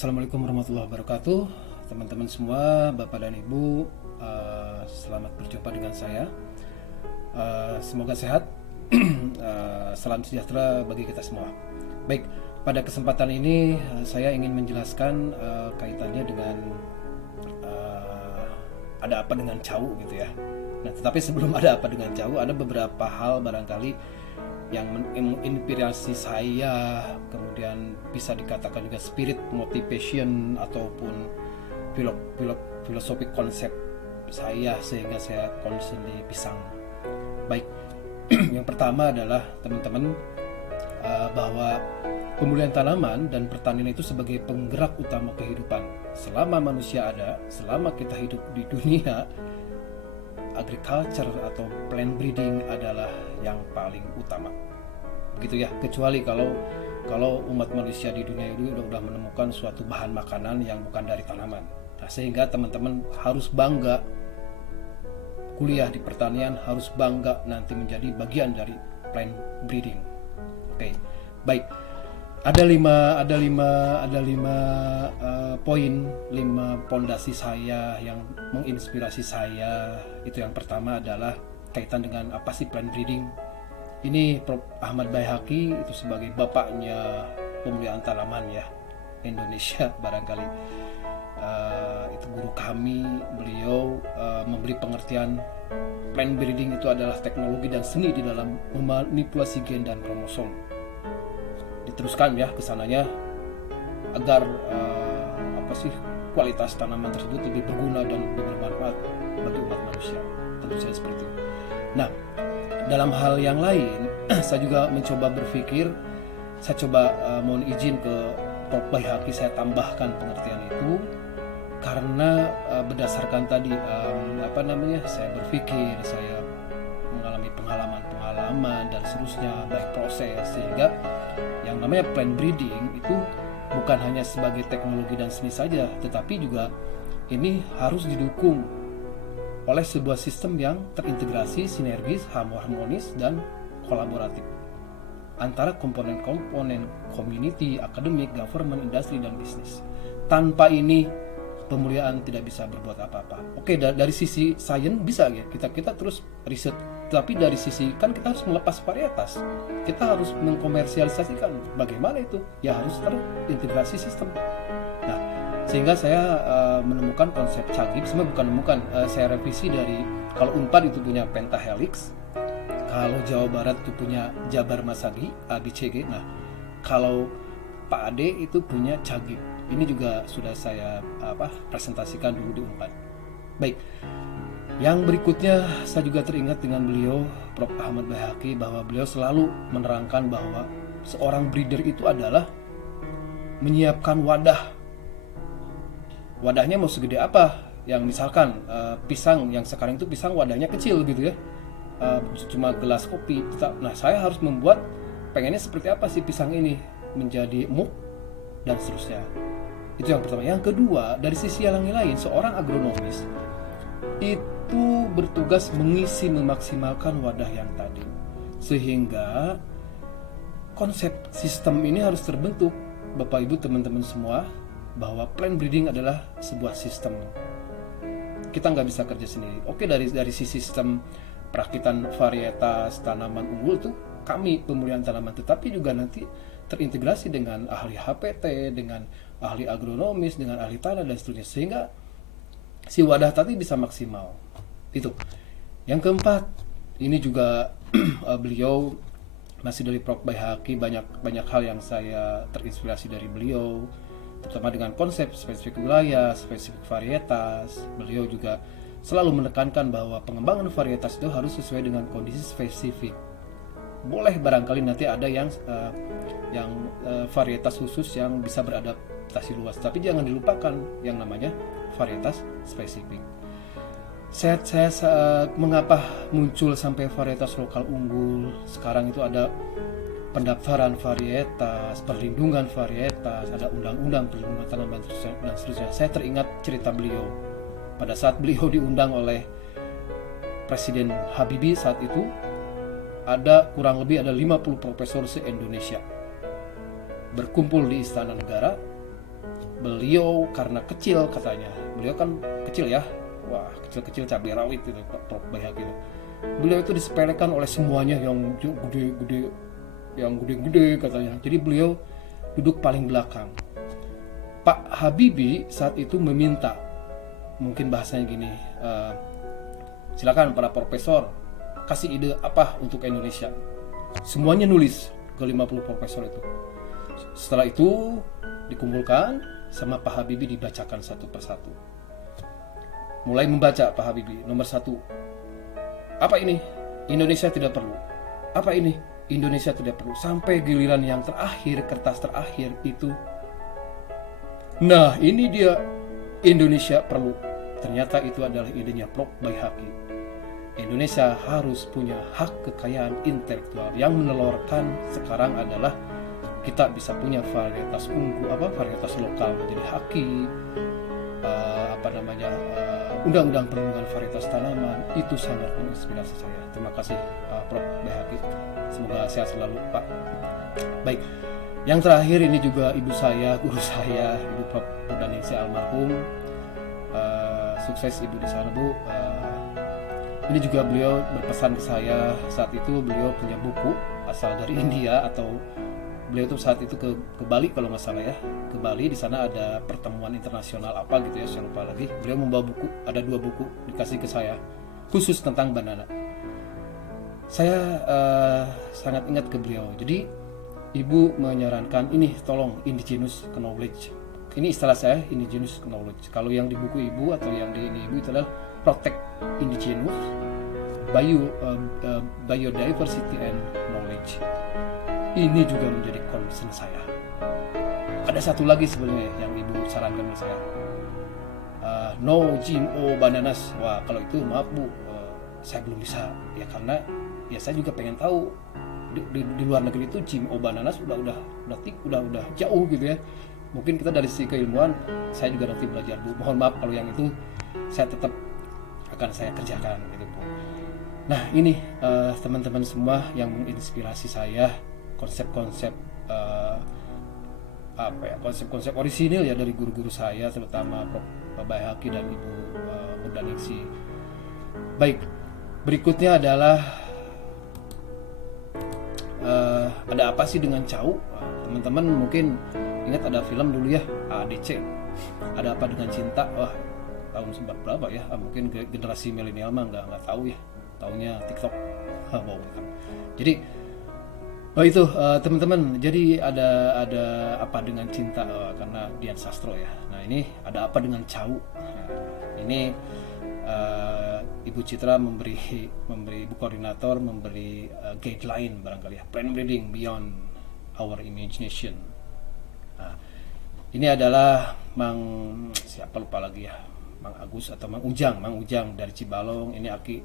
Assalamualaikum warahmatullahi wabarakatuh, teman-teman semua, Bapak dan Ibu. Selamat berjumpa dengan saya. Semoga sehat. Salam sejahtera bagi kita semua. Baik, pada kesempatan ini saya ingin menjelaskan kaitannya dengan ada apa dengan cau gitu ya. Nah, tetapi sebelum ada apa dengan cau, ada beberapa hal barangkali yang menginspirasi saya, kemudian bisa dikatakan juga spirit motivation ataupun filosofi konsep saya sehingga saya concern di pisang. Baik, yang pertama adalah teman-teman bahwa pemulihan tanaman dan pertanian itu sebagai penggerak utama kehidupan. Selama manusia ada, selama kita hidup di dunia, agriculture atau plant breeding adalah yang paling utama. Begitu ya, kecuali kalau umat manusia di dunia ini udah menemukan suatu bahan makanan yang bukan dari tanaman. Nah, sehingga teman-teman harus bangga kuliah di pertanian, harus bangga nanti menjadi bagian dari plant breeding. Oke. Baik. Ada lima poin, 5 pondasi saya yang menginspirasi saya. Itu yang pertama adalah kaitan dengan apa sih plant breeding. Ini Prof. Ahmad Baihaqi itu sebagai bapaknya pemulihan tanaman ya Indonesia barangkali. Itu guru kami, beliau memberi pengertian plant breeding itu adalah teknologi dan seni di dalam memanipulasi gen dan kromosom. Diteruskan ya kesananya agar kualitas tanaman tersebut lebih berguna dan lebih bermanfaat bagi umat manusia. Tentu saja seperti itu. Nah, dalam hal yang lain saya juga mencoba berpikir, saya coba mohon izin ke Prof. Baihaqi, saya tambahkan pengertian itu karena berdasarkan tadi saya berpikir, saya mengalami pengalaman dan seterusnya, baik proses, sehingga yang namanya plant breeding itu bukan hanya sebagai teknologi dan seni saja, tetapi juga ini harus didukung oleh sebuah sistem yang terintegrasi, sinergis, harmonis, dan kolaboratif antara komponen-komponen community, akademik, government, industri, dan bisnis. Tanpa ini pemulihan tidak bisa berbuat apa-apa. Oke, dari sisi sains bisa ya, kita terus riset, tapi dari sisi kan kita harus melepas varietas, kita harus mengkomersialisasikan. Bagaimana itu? Ya harus integrasi sistem. Nah, sehingga saya menemukan konsep CAGIP. Sebenarnya bukan menemukan, saya revisi dari, kalau Unpad itu punya pentahelix, kalau Jawa Barat itu punya Jabar Masagi ABCG. Nah, kalau Pak Ade itu punya CAGIP. Ini juga sudah saya presentasikan dulu di Unpad. Baik, yang berikutnya saya juga teringat dengan beliau, Prof. Ahmad Baihaqi, bahwa beliau selalu menerangkan bahwa seorang breeder itu adalah menyiapkan wadah. Wadahnya mau segede apa? Yang misalkan pisang, yang sekarang itu pisang wadahnya kecil gitu ya, cuma gelas kopi. Nah, saya harus membuat, pengennya seperti apa sih pisang ini menjadi mug dan seterusnya. Itu yang pertama. Yang kedua, dari sisi yang lain, seorang agronomis itu bertugas mengisi, memaksimalkan wadah yang tadi, sehingga konsep sistem ini harus terbentuk, Bapak Ibu teman-teman semua, bahwa plant breeding adalah sebuah sistem. Kita nggak bisa kerja sendiri. Oke, dari sisi sistem perakitan varietas tanaman unggul tuh kami pemulihan tanaman, tetapi juga nanti terintegrasi dengan ahli HPT, dengan ahli agronomis, dengan ahli tanah dan seterusnya, sehingga si wadah tadi bisa maksimal. Itu. Yang keempat, ini juga beliau masih dari Prof. Baihaqi, banyak hal yang saya terinspirasi dari beliau, terutama dengan konsep spesifik wilayah, spesifik varietas. Beliau juga selalu menekankan bahwa pengembangan varietas itu harus sesuai dengan kondisi spesifik. Boleh barangkali nanti ada yang varietas khusus yang bisa beradaptasi luas, tapi jangan dilupakan yang namanya varietas spesifik. Saya mengapa muncul sampai varietas lokal unggul? Sekarang itu ada pendaftaran varietas, perlindungan varietas, ada undang-undang perlindungan tanaman dan seterusnya. Saya teringat cerita beliau pada saat beliau diundang oleh Presiden Habibie saat itu. Ada kurang lebih 50 profesor se-Indonesia berkumpul di Istana Negara Beliau karena kecil katanya, beliau kan kecil ya, wah kecil-kecil cabai rawit itu Prof. Bayhaqi itu. Beliau itu disepelekan oleh semuanya yang gede-gede, yang gede-gede katanya. Jadi beliau duduk paling belakang. Pak Habibie saat itu meminta, mungkin bahasanya gini, silakan para profesor kasih ide apa untuk Indonesia. Semuanya nulis ke 50 profesor itu. Setelah itu dikumpulkan sama Pak Habibie, dibacakan satu persatu. Mulai membaca Pak Habibie, nomor 1, apa ini? Indonesia tidak perlu. Apa ini? Indonesia tidak perlu. Sampai giliran yang terakhir, kertas terakhir itu, nah ini dia, Indonesia perlu. Ternyata itu adalah idenya Prof. Bayhaqi. Indonesia harus punya hak kekayaan intelektual. Yang menelorkan sekarang adalah kita bisa punya varietas varietas lokal menjadi haki, undang-undang perlindungan varietas tanaman. Itu sangat menginspirasi saya. Terima kasih Prof. Bayhaqi. Semoga sehat selalu Pak. Baik, yang terakhir ini juga ibu saya, guru saya, Ibu Prof. Murdaningsih almarhum. Sukses ibu di sana Bu. Ini juga beliau berpesan ke saya, saat itu beliau punya buku asal dari India, atau beliau tuh saat itu ke Bali kalau nggak salah ya, ke Bali. Di sana ada pertemuan internasional apa gitu ya, saya lupa lagi. Beliau membawa buku, ada 2 buku dikasih ke saya khusus tentang banana. Saya sangat ingat ke beliau. Jadi ibu menyarankan ini, tolong indigenous knowledge. Ini istilah saya, indigenous knowledge. Kalau yang di buku ibu atau yang di ini ibu itu adalah protect indigenous, biodiversity and knowledge. Ini juga menjadi concern saya. Ada satu lagi sebenarnya yang ibu sarankan ke saya, no GMO bananas. Wah, kalau itu maaf Bu, saya belum bisa ya, karena ya saya juga pengen tahu di luar negeri itu GMO bananas udah jauh gitu ya. Mungkin kita dari sisi keilmuan, saya juga nanti belajar Bu. Mohon maaf kalau yang itu saya tetap akan saya kerjakan gitu Bu. Nah ini teman-teman semua yang menginspirasi saya, konsep-konsep konsep-konsep orisinil ya dari guru-guru saya, terutama Prof. Bayhaqi dan Ibu Murdaningsih. Baik, berikutnya adalah ada apa sih dengan Cau? Teman-teman mungkin ingat ada film dulu ya, AADC, ada apa dengan cinta. Wah, tahun berapa ya? Mungkin generasi milenial mah nggak tahu ya, taunya TikTok. Jadi itu teman-teman, jadi ada apa dengan cinta, karena Dian Sastro ya. Nah ini ada apa dengan Cau? Ini Ibu Citra memberi Ibu Koordinator memberi guideline barangkali ya, plan breeding beyond our imagination. Nah, ini adalah siapa lupa lagi ya, Mang Agus atau Mang Ujang dari Cibalong. Ini Aki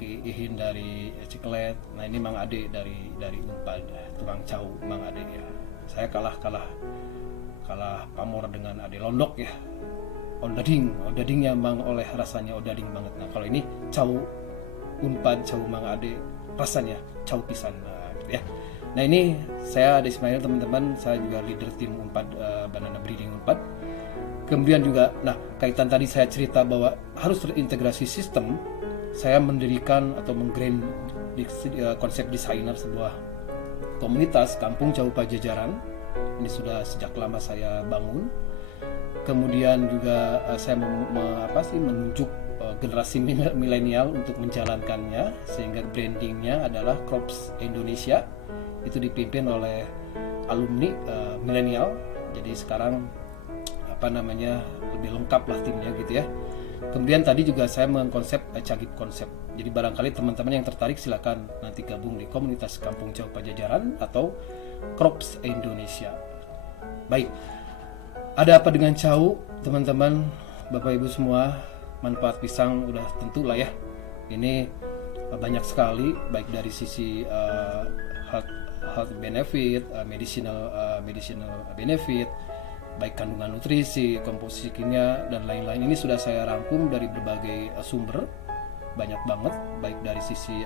Ihin dari Ciklet. Nah ini Mang Ade dari Unpad, tukang Cau Mang Ade ya. Saya kalah pamor dengan Ade Londok ya. Odadingnya Mang Oleh rasanya odading banget. Nah kalau ini Cau Unpad, Cau Mang Ade rasanya Cau pisan, nah, gitu ya. Nah ini saya Ade Ismail teman-teman, saya juga leader tim Unpad, Banana Breeding Unpad. Kemudian juga, nah kaitan tadi saya cerita bahwa harus terintegrasi sistem. Saya mendirikan atau menggrand konsep desainer sebuah komunitas Kampung Cau Pajajaran. Ini sudah sejak lama saya bangun. Kemudian juga saya menunjuk generasi milenial untuk menjalankannya, sehingga brandingnya adalah Crops Indonesia. Itu dipimpin oleh alumni milenial. Jadi sekarang lebih lengkap lah timnya gitu ya. Kemudian tadi juga saya mengkonsep Cagip konsep. Jadi barangkali teman-teman yang tertarik silakan nanti gabung di komunitas Kampung Cau Pajajaran atau Crops Indonesia. Baik, ada apa dengan Cau teman-teman, Bapak Ibu semua? Manfaat pisang udah tentu lah ya. Ini banyak sekali, baik dari sisi health benefit, medicinal benefit, baik kandungan nutrisi, komposisi kimia dan lain-lain. Ini sudah saya rangkum dari berbagai sumber, banyak banget, baik dari sisi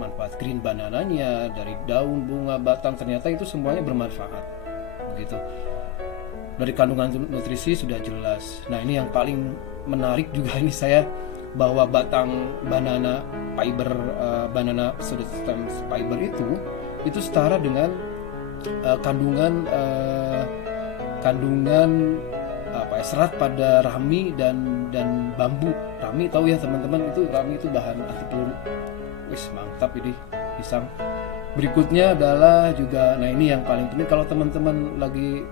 manfaat green banananya, dari daun, bunga, batang, ternyata itu semuanya bermanfaat begitu. Dari kandungan nutrisi sudah jelas. Nah ini yang paling menarik juga ini saya, bahwa batang banana fiber, banana stem fiber itu setara dengan kandungan serat pada rami dan bambu. Rami tahu ya teman-teman, itu rami itu bahan anti peluru. Wis mantap ini pisang. Berikutnya adalah juga, nah ini yang paling penting kalau teman-teman lagi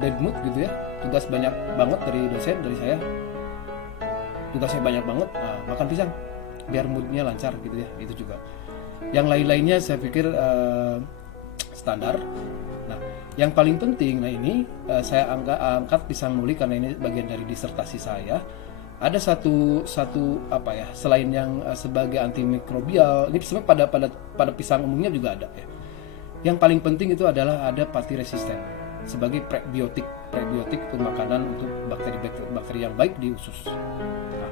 bad mood gitu ya, tugas banyak banget dari dosen, dari saya tugasnya banyak banget, makan pisang biar moodnya lancar gitu ya. Itu juga yang lain-lainnya saya pikir standar. Nah yang paling penting, nah ini saya angkat pisang muli karena ini bagian dari disertasi saya. Ada satu selain yang sebagai antimikrobial, ini sebenarnya pada pisang umumnya juga ada ya. Yang paling penting itu adalah ada pati resisten sebagai prebiotik itu makanan untuk bakteri yang baik di usus. Nah,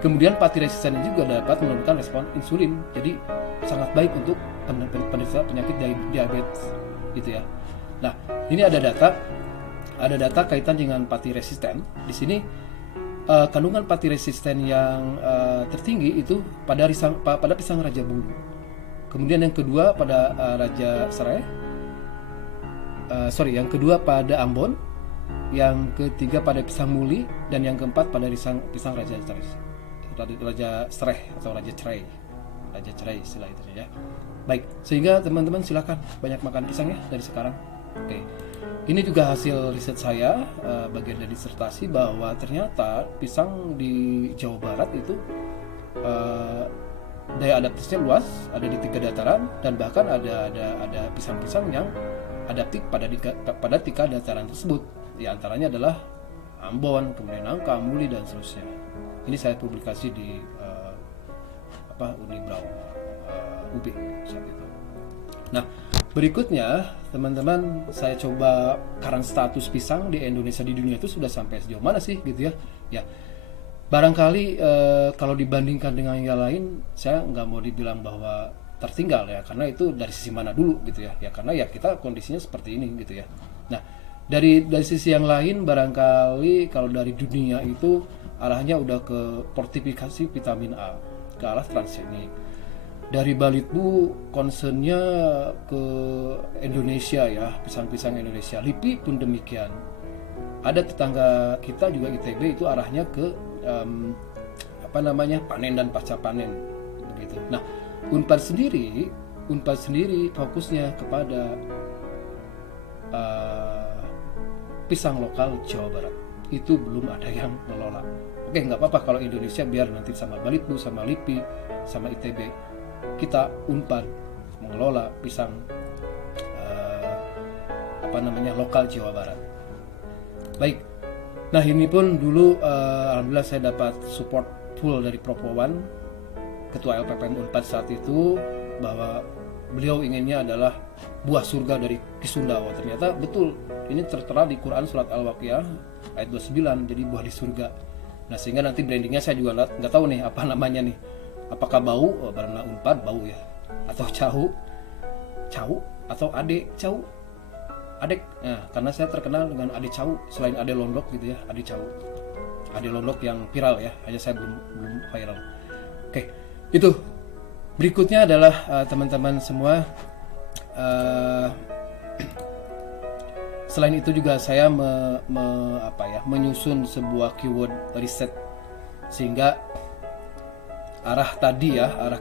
kemudian pati resisten juga dapat menurunkan respon insulin, jadi sangat baik untuk penderita penyakit diabetes gitu ya. Nah ini ada data kaitan dengan pati resisten. Di sini kandungan pati resisten yang tertinggi itu pada pisang Raja Bulu. Kemudian yang kedua pada Raja Serai. Yang kedua pada Ambon, yang ketiga pada pisang muli, dan yang keempat pada pisang Raja Serai atau Raja Cerai istilah itu ya. Baik, sehingga teman-teman silakan banyak makan pisang ya dari sekarang. Oke. Ini juga hasil riset saya, bagian dari disertasi, bahwa ternyata pisang di Jawa Barat itu daya adaptasinya luas, ada di 3 dataran, dan bahkan ada pisang-pisang yang adaptif pada 3 dataran tersebut. Di antaranya adalah Ambon, kemudian Nangka, Muli, dan seterusnya. Ini saya publikasi di Unibrau UB saat itu. Nah berikutnya teman-teman, saya coba karang status pisang di Indonesia, di dunia itu sudah sampai sejauh mana sih gitu ya. Ya barangkali kalau dibandingkan dengan yang lain, saya nggak mau dibilang bahwa tertinggal ya, karena itu dari sisi mana dulu gitu ya. Ya karena ya kita kondisinya seperti ini gitu ya. Nah dari sisi yang lain, barangkali kalau dari dunia itu arahnya udah ke fortifikasi vitamin A, ke arah transgenik. Dari Balitbu concernnya ke Indonesia ya, pisang-pisang Indonesia. LIPI pun demikian. Ada tetangga kita juga ITB itu arahnya ke panen dan pasca panen begitu. Nah Unpad sendiri fokusnya kepada pisang lokal Jawa Barat. Itu belum ada yang ngelola. Oke, nggak apa-apa kalau Indonesia, biar nanti sama Balitbu, sama LIPI, sama ITB. Kita Unpad mengelola pisang lokal Jawa Barat. Baik. Nah ini pun dulu alhamdulillah saya dapat support full dari Prof Wawan, Ketua LPPM Unpad saat itu, bahwa beliau inginnya adalah buah surga dari Kisundawa. Ternyata betul, ini tertera di Quran surat Al-Waqiah ayat 29, jadi buah di surga. Nah sehingga nanti brandingnya saya juga nggak tahu nih apa namanya nih, apakah bau, karena Unpad bau ya, atau cau atau ade cau. Nah, karena saya terkenal dengan ade cau, selain ade londok gitu ya, ade cau, ade londok yang viral ya, hanya saya belum viral. Oke, itu. Berikutnya adalah teman-teman semua, selain itu juga saya menyusun sebuah keyword riset, sehingga arah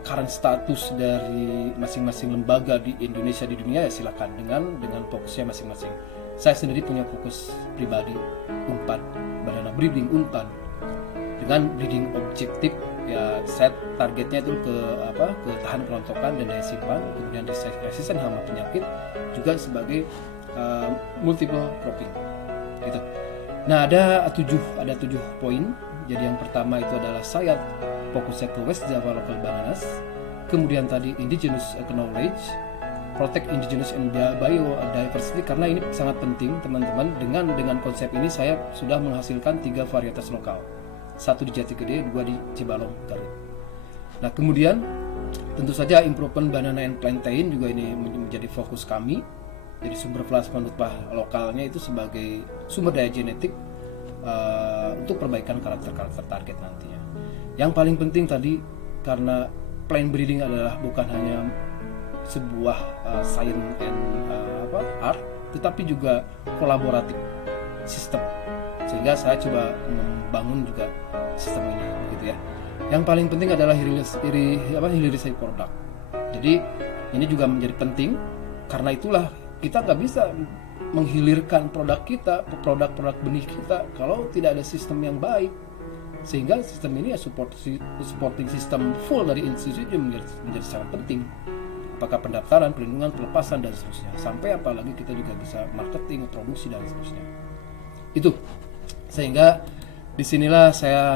current status dari masing-masing lembaga di Indonesia, di dunia ya silakan dengan fokusnya masing-masing. Saya sendiri punya fokus pribadi Unpad, Banana Breeding Unpad, dengan breeding objektif ya, set targetnya itu ke tahan kerontokan dan daya simpan, kemudian resisten hama penyakit, juga sebagai multiple cropping gitu. Nah ada 7 poin. Jadi yang pertama itu adalah saya fokusnya ke West Java Local Bananas, kemudian tadi indigenous knowledge, protect indigenous and biodiversity, karena ini sangat penting teman-teman. Dengan konsep ini saya sudah menghasilkan 3 varietas lokal, 1 di Jatigede, 2 di Cibalong, Garut. Nah kemudian tentu saja improvement banana and plantain juga ini menjadi fokus kami. Jadi sumber plasma nutfah lokalnya itu sebagai sumber daya genetik untuk perbaikan karakter-karakter target nantinya. Yang paling penting tadi, karena plant breeding adalah bukan hanya sebuah science and art, tetapi juga kolaboratif sistem, sehingga saya coba membangun juga sistem ini gitu ya. Yang paling penting adalah hilirisasi produk. Jadi ini juga menjadi penting, karena itulah kita nggak bisa menghilirkan produk kita, produk benih kita, kalau tidak ada sistem yang baik. Sehingga sistem ini ya supporting system full dari institusi menjadi sangat penting. Apakah pendaftaran, pelindungan, pelepasan, dan seterusnya. Sampai apalagi kita juga bisa marketing, produksi, dan seterusnya. Itu. Sehingga disinilah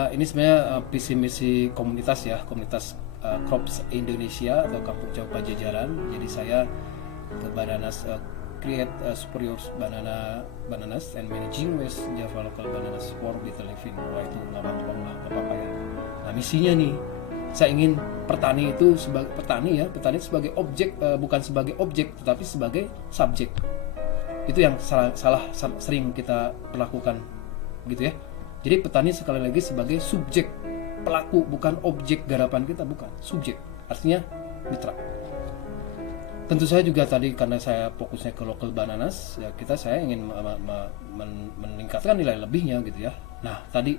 ini sebenarnya visi misi komunitas ya, komunitas Crops Indonesia atau Kampung Jauh Pajajaran. Jadi saya ke Bananas create superior bananas and managing West Java local bananas for better living. Wah, itu ngabang lah, gak apa-apa ya. Nah, misinya nih, saya ingin petani itu sebagai petani sebagai objek, bukan sebagai objek tetapi sebagai subjek. Itu yang salah sering kita lakukan gitu ya. Jadi petani sekali lagi sebagai subjek, pelaku, bukan objek garapan kita, bukan, subjek, artinya mitra. Tentu saya juga tadi karena saya fokusnya ke local bananas ya, saya ingin meningkatkan nilai lebihnya gitu ya. Nah, tadi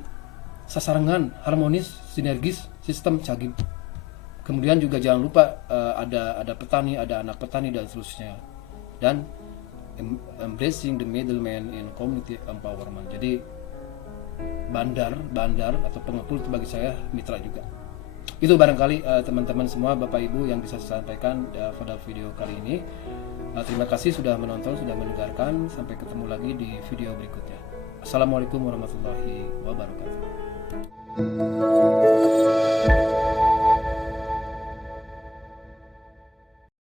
sasarangan, harmonis, sinergis, sistem CAGIP. Kemudian juga jangan lupa ada petani, ada anak petani, dan seterusnya. Dan embracing the middleman in community empowerment. Jadi bandar atau pengepul itu bagi saya mitra juga. Itu barangkali teman-teman semua, Bapak Ibu, yang bisa saya sampaikan pada video kali ini. Terima kasih sudah menonton, sudah mendengarkan. Sampai ketemu lagi di video berikutnya. Assalamualaikum warahmatullahi wabarakatuh.